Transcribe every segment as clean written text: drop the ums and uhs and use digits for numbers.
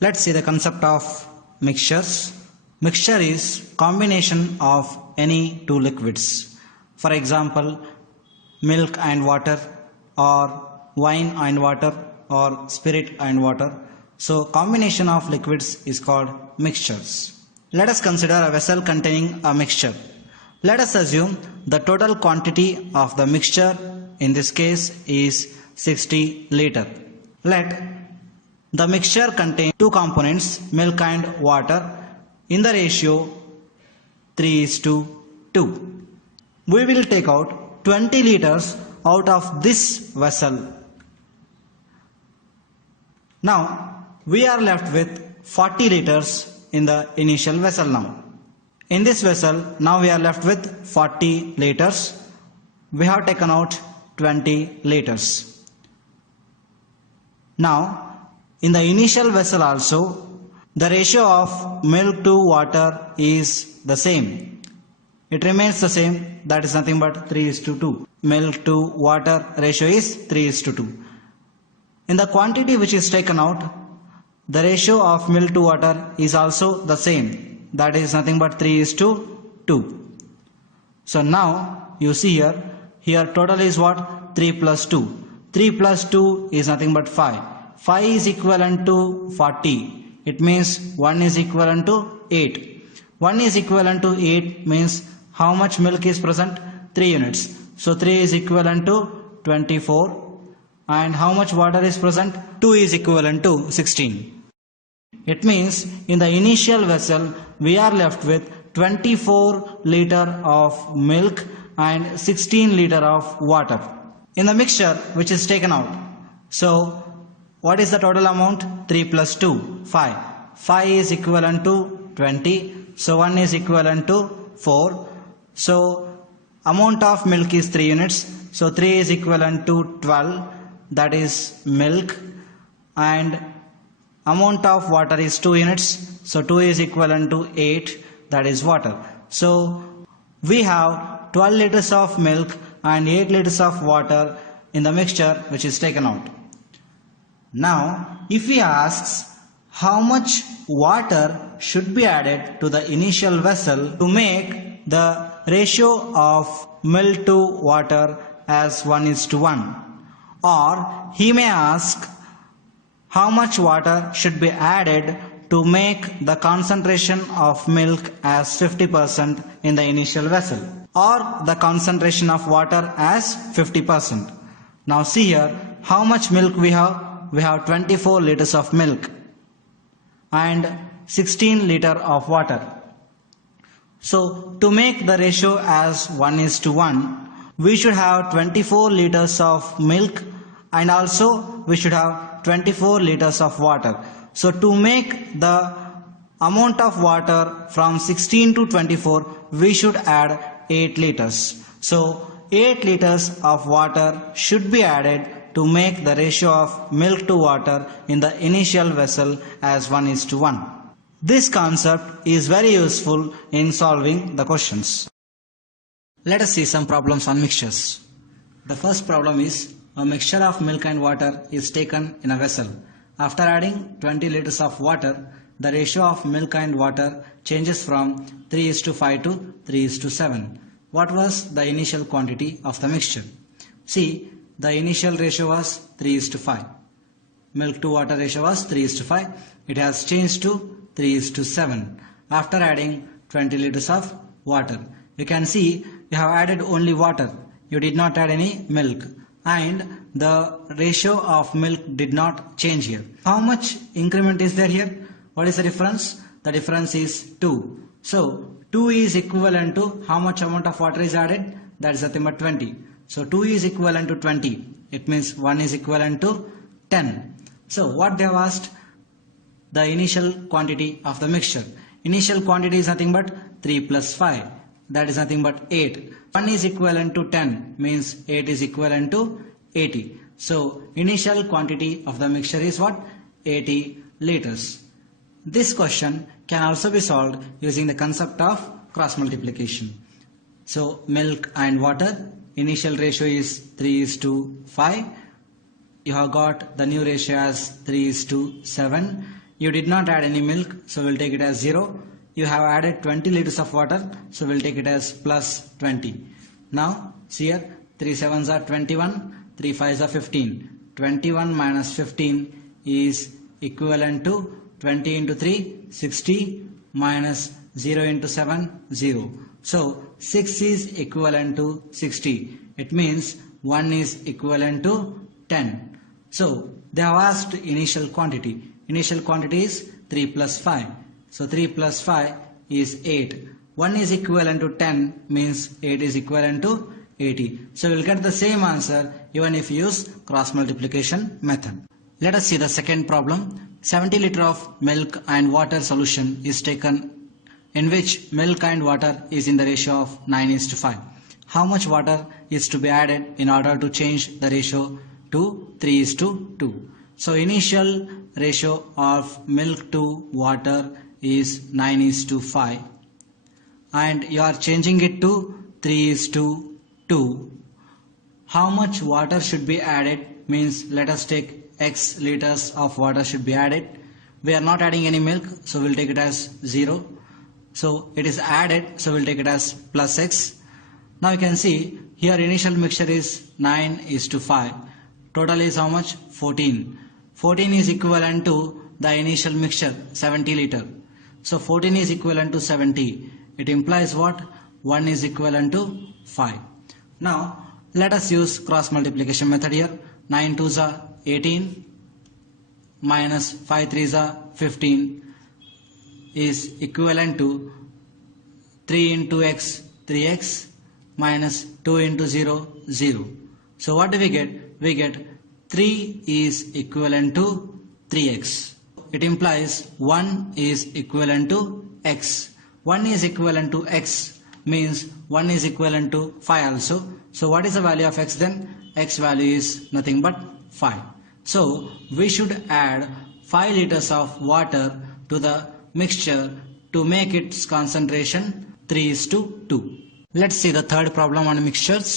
Let's see the concept of mixtures. Mixture is combination of any two liquids. For example, milk and water, or wine and water, or spirit and water. So combination of liquids is called mixtures. Let us consider a vessel containing a mixture. Let us assume the total quantity of the mixture in this case is 60 liter. Let the mixture contain two components, milk and water, in the ratio 3:2. We will take out 20 liters out of this vessel. Now we are left with 40 liters in the initial vessel now. In this vessel now we are left with 40 liters. We have taken out 20 liters. Now in the initial vessel also the ratio of milk to water is the same. It remains the same, that is nothing but 3:2. Milk to water ratio is 3:2. In the quantity which is taken out, the ratio of milk to water is also the same, that is nothing but 3:2. So now you see here total is what? 3 plus 2. 3 plus 2 is nothing but 5. 5 is equivalent to 40. It means 1 is equivalent to 8. 1 is equivalent to 8 means how much milk is present? 3 units. So 3 is equivalent to 24. And how much water is present? 2 is equivalent to 16. It means in the initial vessel we are left with 24 liter of milk and 16 liter of water. In the mixture which is taken out, so what is the total amount? 3 plus 2, 5. 5 is equivalent to 20. So 1 is equivalent to 4. So amount of milk is 3 units. So 3 is equivalent to 12. That is milk. And amount of water is 2 units. So 2 is equivalent to 8. That is water. So we have 12 liters of milk and 8 liters of water in the mixture which is taken out. Now, if he asks how much water should be added to the initial vessel to make the ratio of milk to water as 1:1, or he may ask how much water should be added to make the concentration of milk as 50% in the initial vessel, or the concentration of water as 50%. Now see here how much milk we have. We have 24 liters of milk and 16 liter of water. So to make the ratio as 1:1, we should have 24 liters of milk and also we should have 24 liters of water. So to make the amount of water from 16 to 24, we should add 8 liters. So 8 liters of water should be added to make the ratio of milk to water in the initial vessel as 1:1. This concept is very useful in solving the questions. Let us see some problems on mixtures. The first problem is a mixture of milk and water is taken in a vessel. After adding 20 liters of water, the ratio of milk and water changes from 3:5 to 3:7. What was the initial quantity of the mixture? See, the initial ratio was 3:5. Milk to water ratio was 3:5. It has changed to 3:7 after adding 20 liters of water. You can see you have added only water. You did not add any milk. And the ratio of milk did not change here. How much increment is there here? What is the difference? The difference is 2. So 2 is equivalent to how much amount of water is added? That is nothing but 20. So 2 is equivalent to 20. It means 1 is equivalent to 10. So what they have asked? The initial quantity of the mixture. Initial quantity is nothing but 3 plus 5. That is nothing but 8. 1 is equivalent to 10 means 8 is equivalent to 80. So initial quantity of the mixture is what? 80 liters. This question can also be solved using the concept of cross multiplication. So milk and water, initial ratio is 3:5. You have got the new ratio as 3:7. You did not add any milk, so we'll take it as 0. You have added 20 liters of water, so we'll take it as plus 20. Now, see here, 3 7s are 21, 3 5s are 15. 21 minus 15 is equivalent to 20 into 3, 60, minus 0 into 7, 0. So, 6 is equivalent to 60. It means 1 is equivalent to 10. So, they have asked initial quantity. Initial quantity is 3 plus 5. So, 3 plus 5 is 8. 1 is equivalent to 10 means 8 is equivalent to 80. So, we will get the same answer even if you use cross multiplication method. Let us see the second problem. 70 liter of milk and water solution is taken in which milk and water is in the ratio of 9:5. How much water is to be added in order to change the ratio to 3:2? So initial ratio of milk to water is 9:5 and you are changing it to 3:2. How much water should be added means let us take x liters of water should be added. We are not adding any milk, so we'll take it as 0. So it is added, so we'll take it as plus x. Now you can see here initial mixture is 9:5. Total is how much? 14. 14 is equivalent to the initial mixture 70 liter. So 14 is equivalent to 70. It implies what? 1 is equivalent to 5. Now let us use cross multiplication method here. 9 2s are 18 minus 5 3s are 15 is equivalent to 3 into x 3x minus 2 into 0 0. So what do we get? We get 3 is equivalent to 3x. It implies 1 is equivalent to x. 1 is equivalent to x means 1 is equivalent to 5 also. So what is the value of x then? X value is nothing but 5. So we should add 5 liters of water to the mixture to make its concentration 3:2. Let's see the third problem on mixtures.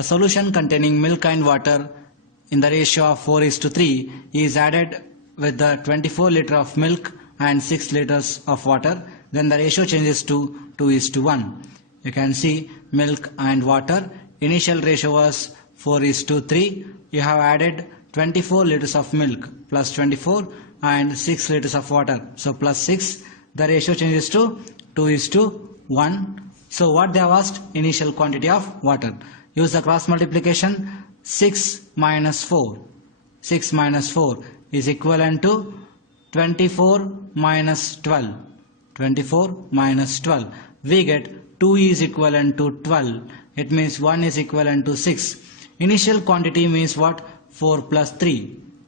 A solution containing milk and water in the ratio of 4:3 is added with the 24 liter of milk and 6 liters of water. Then the ratio changes to 2:1. You can see milk and water. Initial ratio was 4:3. You have added 24 liters of milk plus 24 and 6 liters of water. So plus 6. The ratio changes to 2:1. So what they have asked? Initial quantity of water. Use the cross multiplication. 6 minus 4. 6 minus 4 is equivalent to 24 minus 12. 24 minus 12. We get 2 is equivalent to 12. It means 1 is equivalent to 6. Initial quantity means what? 4 plus 3.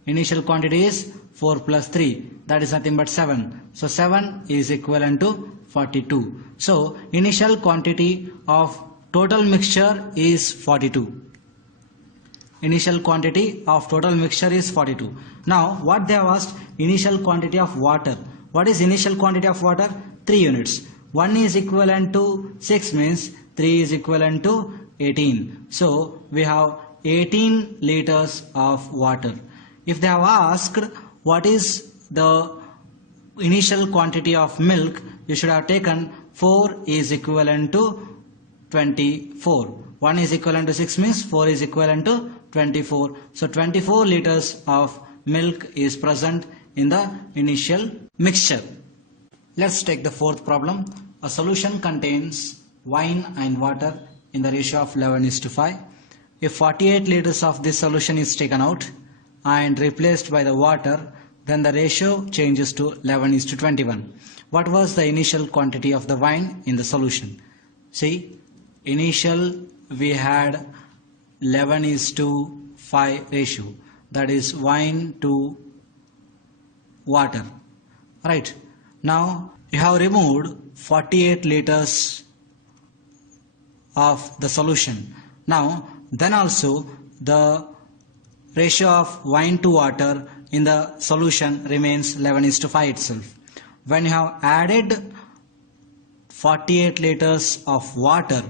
Initial quantity is 4 plus 3. That is nothing but 7. So 7 is equivalent to 42. So initial quantity of total mixture is 42. Initial quantity of total mixture is 42. Now what they have asked? Initial quantity of water. What is initial quantity of water? 3 units. 1 is equivalent to 6 means 3 is equivalent to 18. So we have 18 liters of water. If they have asked what is the initial quantity of milk, you should have taken 4 is equivalent to 24. 1 is equivalent to 6 means 4 is equivalent to 24. So 24 liters of milk is present in the initial mixture. Let's take the fourth problem. A solution contains wine and water in the ratio of 11:5. If 48 liters of this solution is taken out and replaced by the water, then the ratio changes to 11:21. What was the initial quantity of the wine in the solution? See, initial we had 11:5 ratio, that is wine to water, right? Now you have removed 48 liters of the solution. Now then also the ratio of wine to water in the solution remains 11:5 itself. When you have added 48 liters of water,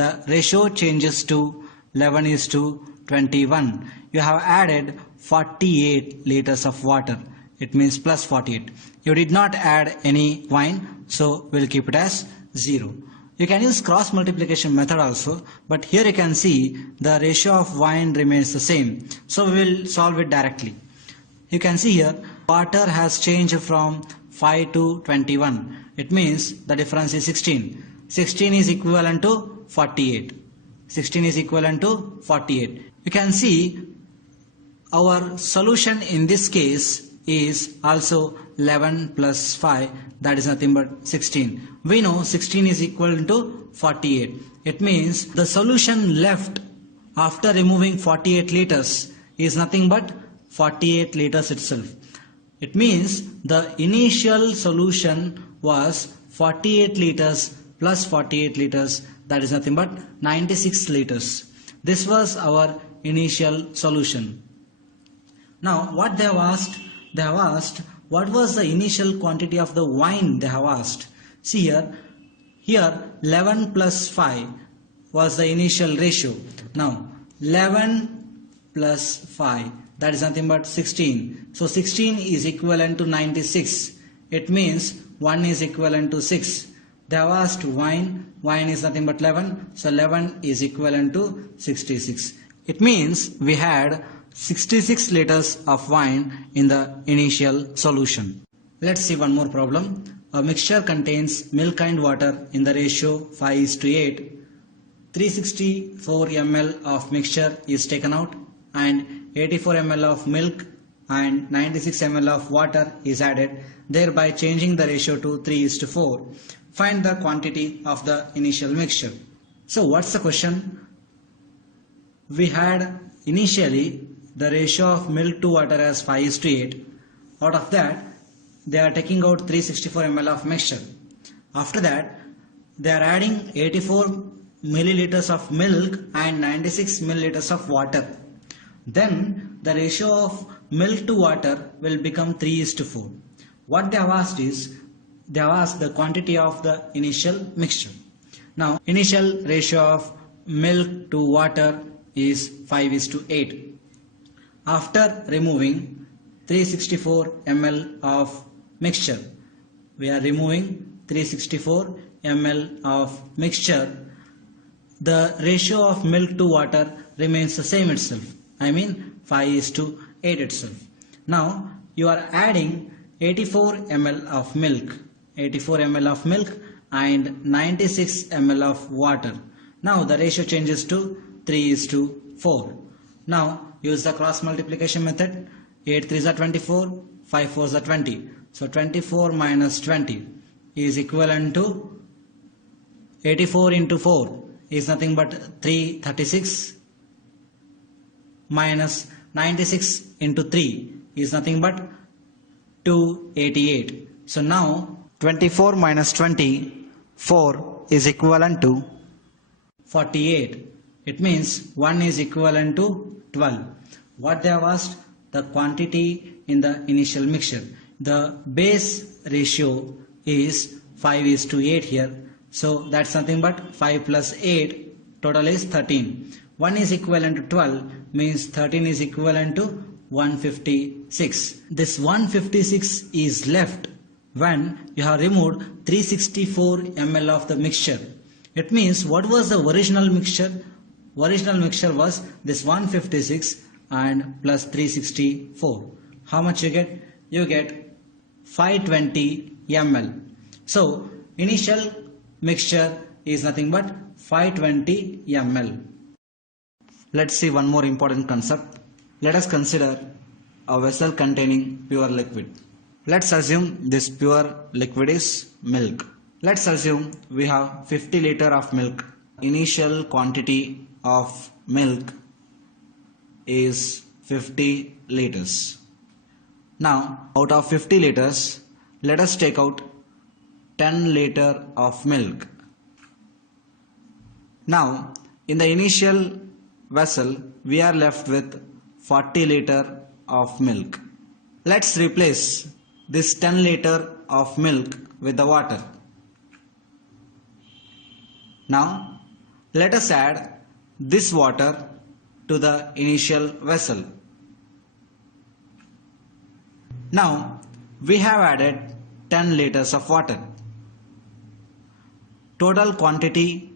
the ratio changes to 11:21. You have added 48 liters of water. It means plus 48. You did not add any wine, so we'll keep it as 0. You can use cross multiplication method also, but here you can see the ratio of wine remains the same. So we will solve it directly. You can see here water has changed from 5 to 21. It means the difference is 16. 16 is equivalent to 48. 16 is equivalent to 48. You can see our solution in this case is also 11 plus 5, that is nothing but 16. We know 16 is equal to 48. It means the solution left after removing 48 liters is nothing but 48 liters itself. It means the initial solution was 48 liters plus 48 liters, that is nothing but 96 liters. This was our initial solution. Now what they have asked? They have asked what was the initial quantity of the wine they have asked. See here 11 plus 5 was the initial ratio. Now 11 plus 5, that is nothing but 16. So 16 is equivalent to 96. It means 1 is equivalent to 6. They have asked wine. Wine is nothing but 11. So 11 is equivalent to 66. It means we had 66 liters of wine in the initial solution. Let's see one more problem. A mixture contains milk and water in the ratio 5:8. 364 ml of mixture is taken out and 84 ml of milk and 96 ml of water is added, thereby changing the ratio to 3:4. Find the quantity of the initial mixture. So what's the question? We had initially the ratio of milk to water as 5:8. Out of that, they are taking out 364 ml of mixture. After that, they are adding 84 milliliters of milk and 96 milliliters of water. Then the ratio of milk to water will become 3:4. What they have asked is, they have asked the quantity of the initial mixture. Now, initial ratio of milk to water is 5:8. After removing 364 ml of mixture, we are removing 364 ml of mixture, the ratio of milk to water remains the same itself. I mean 5:8 itself. Now you are adding 84 ml of milk, 84 ml of milk and 96 ml of water. Now the ratio changes to 3:4. Now use the cross multiplication method. 8 3s are 24, 5 4s are 20. So 24 minus 20 is equivalent to 84 into 4 is nothing but 336 minus 96 into 3 is nothing but 288. So now 24 minus 20, 4 is equivalent to 48. It means 1 is equivalent to 12. What they have asked? The quantity in the initial mixture. The base ratio is 5:8 here. So that's nothing but 5 plus 8, total is 13. 1 is equivalent to 12 means 13 is equivalent to 156. This 156 is left when you have removed 364 ml of the mixture. It means what was the original mixture? Original mixture was this 156 and plus 364. How much you get? You get 520 ml. So initial mixture is nothing but 520 ml. Let's see one more important concept. Let us consider a vessel containing pure liquid. Let's assume this pure liquid is milk. Let's assume we have 50 liters of milk. Initial quantity of milk is 50 liters. Now, out of 50 liters, let us take out 10 liters of milk. Now, in the initial vessel, we are left with 40 liters of milk. Let's replace this 10 liters of milk with the water. Now, let us add this water to the initial vessel. Now we have added 10 liters of water. Total quantity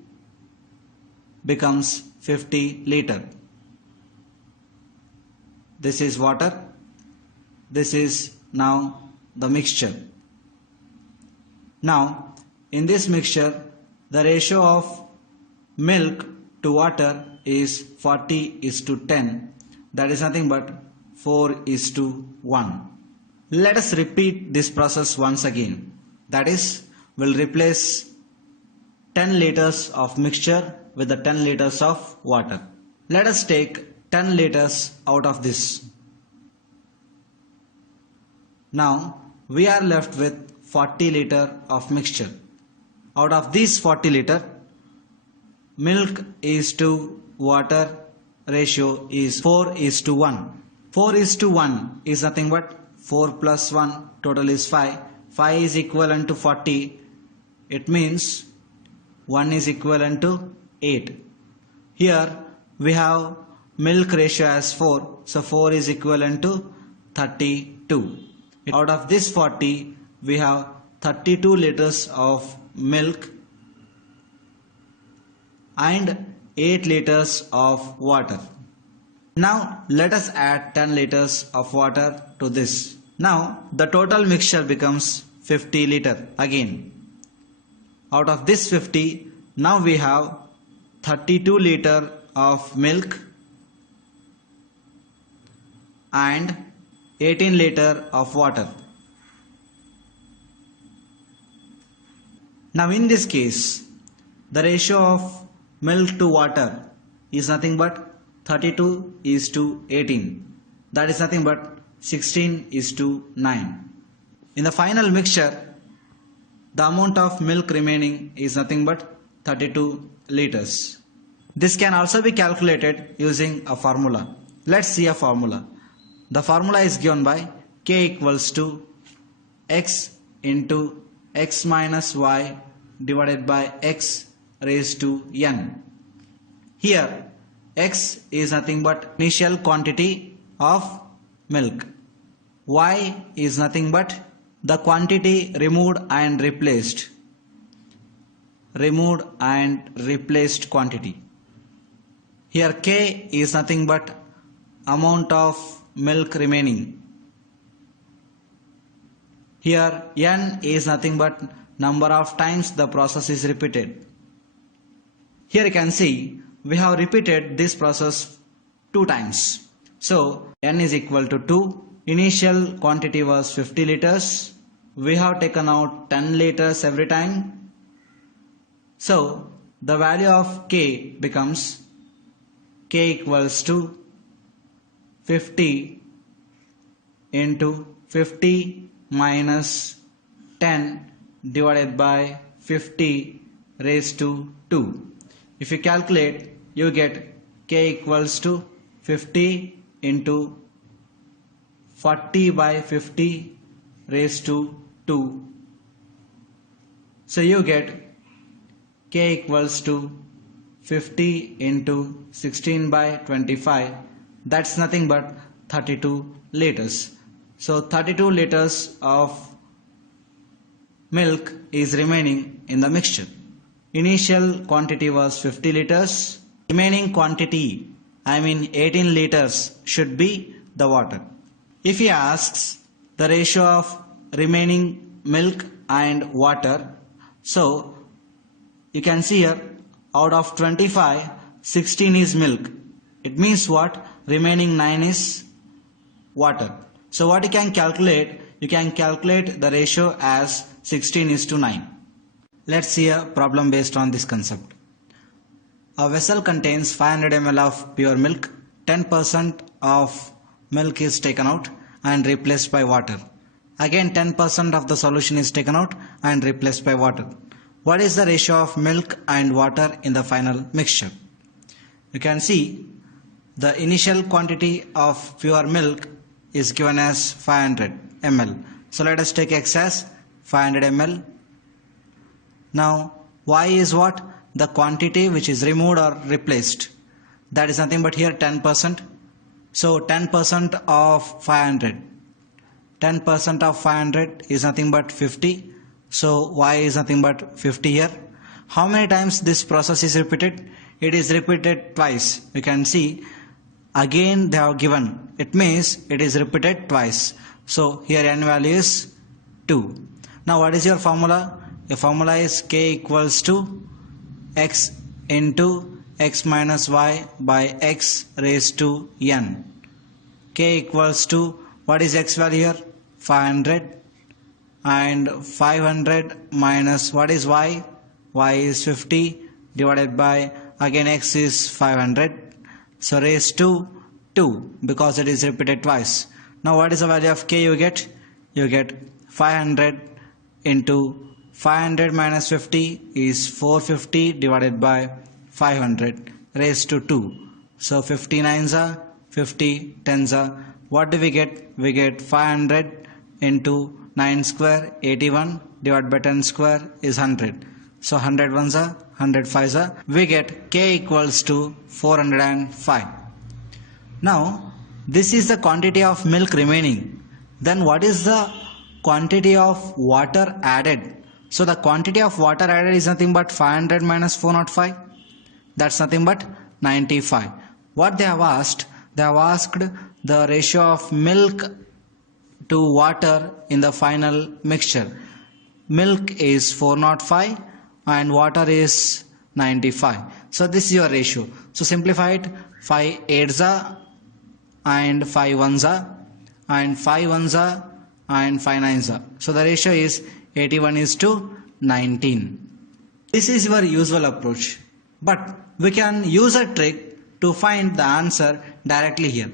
becomes 50 liter. This is water. This is now the mixture. Now in this mixture the ratio of milk to water is 40:10. That is nothing but 4:1. Let us repeat this process once again. That is, we'll replace 10 liters of mixture with the 10 liters of water. Let us take 10 liters out of this. Now we are left with 40 liter of mixture. Out of these 40 liter, milk is to water ratio is 4:1. 4:1 is nothing but 4 plus 1, total is 5. 5 is equivalent to 40. It means 1 is equivalent to 8. Here we have milk ratio as 4. So 4 is equivalent to 32. Out of this 40, we have 32 liters of milk and 8 liters of water. Now let us add 10 liters of water to this. Now the total mixture becomes 50 liter again. Out of this 50, now we have 32 liter of milk and 18 liter of water. Now in this case, the ratio of milk to water is nothing but 32:18. That is nothing but 16:9. In the final mixture, the amount of milk remaining is nothing but 32 liters. This can also be calculated using a formula. Let's see a formula. The formula is given by K equals to x into x minus y divided by x raised to n. Here x is nothing but initial quantity of milk. Y is nothing but the quantity removed and replaced. Removed and replaced quantity. Here K is nothing but amount of milk remaining. Here n is nothing but number of times the process is repeated. Here you can see we have repeated this process 2 times. So n is equal to 2. Initial quantity was 50 liters. We have taken out 10 liters every time. So the value of K becomes K equals to 50 into 50 minus 10 divided by 50 raised to 2. If you calculate, you get K equals to 50 into 40 by 50 raised to 2. So you get K equals to 50 into 16 by 25. That's nothing but 32 liters. So 32 liters of milk is remaining in the mixture. Initial quantity was 50 liters. Remaining quantity, 18 liters, should be the water. If he asks the ratio of remaining milk and water, so you can see here, out of 25, 16 is milk. It means what? Remaining 9 is water. So what you can calculate? You can calculate the ratio as 16:9. Let's see a problem based on this concept. A vessel contains 500 ml of pure milk. 10% of milk is taken out and replaced by water. Again 10% of the solution is taken out and replaced by water. What is the ratio of milk and water in the final mixture? You can see the initial quantity of pure milk is given as 500 ml. So let us take X as 500 ml. Now Y is what? The quantity which is removed or replaced. That is nothing but here 10%. So 10% of 500. 10% of 500 is nothing but 50. So y is nothing but 50 here. How many times this process is repeated? It is repeated twice. You can see again they have given. It means it is repeated twice. So here n value is 2. Now what is your formula? Your formula is k equals to x into x minus y by x raised to n. K equals to, what is x value here? 500, and 500 minus what is y? Y is 50 divided by, again x is 500. So raised to 2 because it is repeated twice. Now what is the value of k you get? You get 500 into 500 minus 50 is 450 divided by 500 raised to 2. So 50 nines are 50 tens are. What do we get? We get 500 into 9 square 81 divided by 10 square is 100. So 100 ones are 100 fives are. We get k equals to 405. Now this is the quantity of milk remaining. Then what is the quantity of water added? So the quantity of water added is nothing but 500 minus 405. That's nothing but 95. What they have asked? They have asked the ratio of milk to water in the final mixture. Milk is 405 and water is 95. So this is your ratio. So simplify it. 5 8s are and 5 1s are and 5 1s are and 5 9s are. So the ratio is 81 is to 19. This is your usual approach. But we can use a trick to find the answer directly here.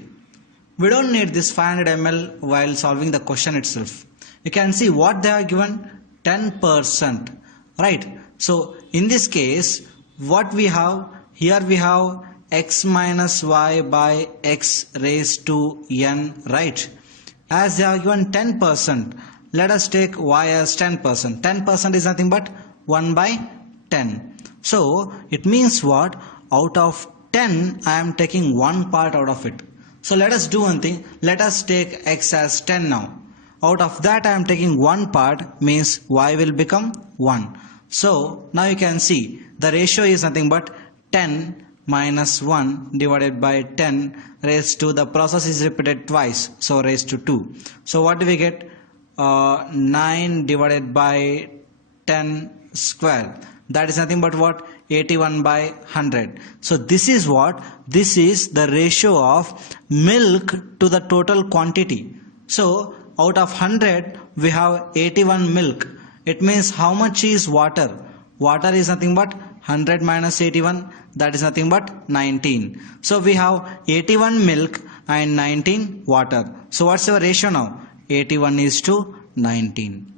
We don't need this 500 ml while solving the question itself. You can see what they are given, 10%, right? So in this case, what we have here, we have x minus y by x raised to n, right? As they are given 10%, let us take y as 10%. 10% is nothing but 1 by 10. So it means what? Out of 10, I am taking one part out of it. So let us do one thing. Let us take x as 10 now. Out of that I am taking one part, means y will become 1. So now you can see the ratio is nothing but 10 minus 1 divided by 10 raised to, the process is repeated twice, so raised to 2. So what do we get? 9 divided by 10 square. That is nothing but what? 81 by 100. So this is what? This is the ratio of milk to the total quantity. So out of 100 we have 81 milk. It means how much is water? Water is nothing but 100 minus 81, that is nothing but 19. So we have 81 milk and 19 water. So what's your ratio now? 81 is to 19.